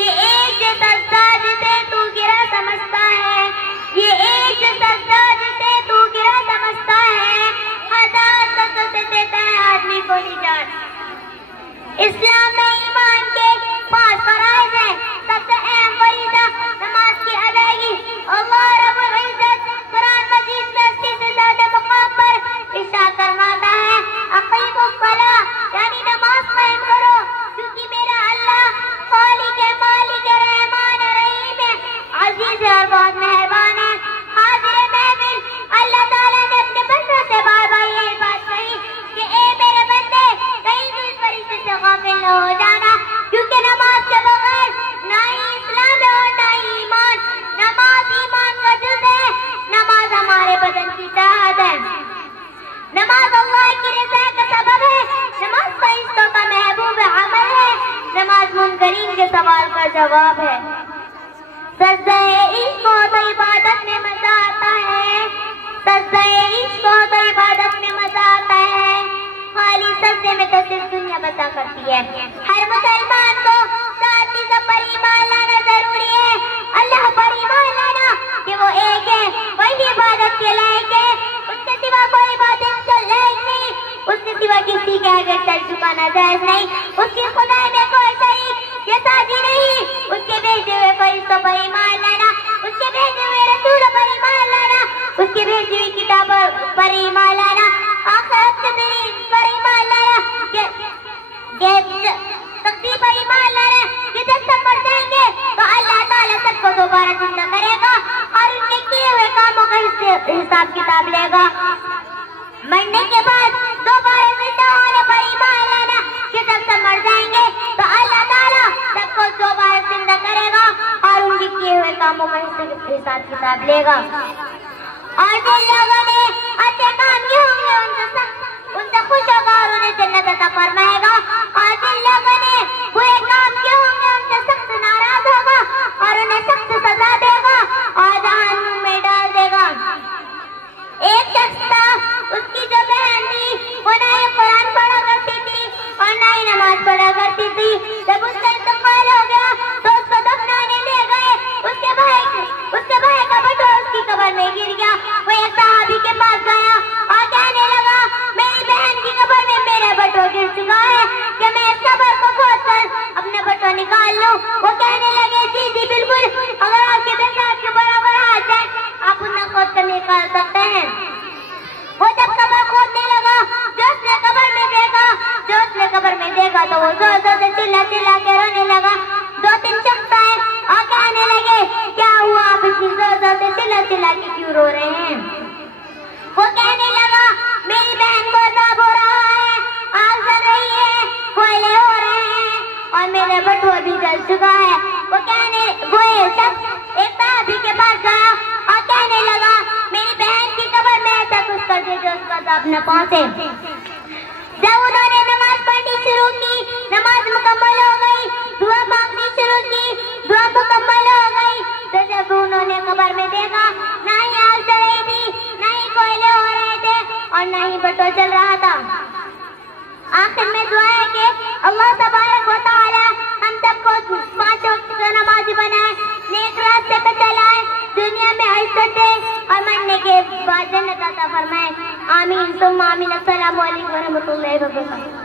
یہ ایک جو سجدہ جسے تو گرا سمجھتا ہے، یہ ایک جو سجدہ جسے تو گرا سمجھتا ہے، ہزار سجدوں سے دیتا ہے آدمی کو نجات۔ اسلام میں ایمان کے 5 فرائض ہیں۔ سب سے اہم فریضہ نماز کی ادائیگی۔ اللہ رب العزت قرآن مجید میں 80 سے زیادہ مقام پر ارشاد فرماتا ہے اقیموا الصلاۃ، یعنی نماز قائم کرو، کیونکہ میرا اللہ خالق ہے، مالک ہے، رحمان ہے، رحیم ہے، عزیز ہے اور بہت مہربان ہے۔ حاضر محفل، اللہ تعالیٰ نے اپنے بندوں سے بار بار یہ بات کہی کہ اے میرے بندے کہیں بھی اس فریضے سے غافل نہ ہو جانا، کیونکہ نماز کے بغیر نہ ہی اسلام ہے اور نہ ہی ایمان۔ نماز ایمان کا جز ہے، نماز ہمارے بدن کی طاقت ہے، نماز اللہ کی رضا کا سبب ہے، نماز فرشتوں کا محبوب عمل ہے، نماز منکرین کے سوال کا جواب ہے۔ سجدہ عشق ہو تو عبادت میں مزہ آتا ہے، سجدہ عشق ہو تو عبادت میں مزہ آتا ہے، خالی سجدے میں تو صرف دنیا بتا کرتی ہے۔ ہر مسلمان کو سات چیزوں پر ایمان لانا ضروری ہے۔ اللہ پر ایمان لانا کہ وہ ایک ہے، وہی عبادت کے لائق ہے، اس کے سوا کوئی عبادت کا لائق نہیں، اس کے سوا کسی کے آگے سر جھکانا جائز نہیں، اس کی خدائی میں کوئی شریک یا ساتھی نہیں، اس کے بھیجے ہوئے فرشتوں پر ایمان لانا، اس کے بھیجے ہوئے رسولوں پر ایمان لانا، اس کے بھیجی ہوئی کتابوں پر ایمان لانا، آخرت کے دن پر ایمان لانا، تقدیر پر ایمان لانا کہ جب سب مر جائیں گے تو اللہ تعالیٰ سب کو دوبارہ زندہ کرے گا اور ان کے کیے ہوئے کاموں کا حساب کتاب لے گا۔ مرنے کے بعد دوبارہ زندہ ہونے پر ایمان لانا کہ جب سب مر جائیں گے تو اللہ تعالیٰ سب کو دوبارہ زندہ کرے گا اور ان کے کیے ہوئے کاموں کا حساب کتاب لے گا۔ اور جن لوگوں نے اچھے کام کیے ہوں گے ان سے خوش ہوگا اور انہیں جنت عطا فرمائے گا، اور جن لوگوں نے برے کام کیے ہوں گے ان سے سخت ناراض ہوگا اور انہیں سخت سزا دے گا اور جہنم میں ڈال دے گا۔ ایک شخص تھا، اس کی جو بہن تھی وہ نہ ہی قرآن پڑھا کرتی تھی اور نہ ہی نماز پڑھا کرتی تھی۔ جب اس کا انتقال ہو گیا تو اس کو دفنانے لے گئے، اس کے بھائی کا بٹوا اس کی قبر میں گر گیا۔ وہ ایک صحابی کے پاس گیا اور کہنے لگا میری بہن کی قبر میں میرا بٹوا گر چکا ہے کہ میں اس قبر کو کھود کر اپنا بٹوا نکال لوں۔ وہ کہنے لگے جی جی بالکل، اگر آپ کے دل آپ کے برابر آ جائے آپ انہیں کھود کر نکال سکتے ہیں۔ وہ جب قبر کھودنے لگا، جو اس نے قبر میں دیکھا تو وہ زور زور سے چلا چلا کے رونے لگا۔ 2-3 شخص آئے اور کہنے لگے کیا ہوا، آپ اتنی زور زور سے چلا چلا کے کیوں رو رہے ہیں؟ وہ کہنے لگا میری بہن کو عذاب ہو رہا ہے، آگ جل رہی ہے، کوئلے ہو رہے ہیں اور میرا بٹوا بھی جل چکا ہے۔ وہ شخص ایک صحابی کے پاس گیا اور کہنے لگا میری بہن کی قبر میں ایسا کچھ کر دے جو اس کو عذاب نہ پہنچے۔ جب انہوں نے نماز پڑھنی شروع کی، نماز مکمل ہو گئی، دعا مانگنی شروع کی، دعا مکمل ہو گئی، تو جب انہوں نے قبر میں دیکھا نہ ہی آگ جل رہی تھی، نہ ہی کوئلے ہو رہے تھے اور نہ ہی بٹوا چل رہا تھا۔ آخر میں دعا ہے کہ اللہ تبارک و تعالی ہم سب کو 5 وقت کا نمازی بنائے، نیک راستے پہ چلائے، دنیا میں عزت دے اور مرنے کے بعد جنت عطا فرمائے۔ آمین ثم آمین۔ السلام علیکم ورحمۃ اللہ وبرکاتہ۔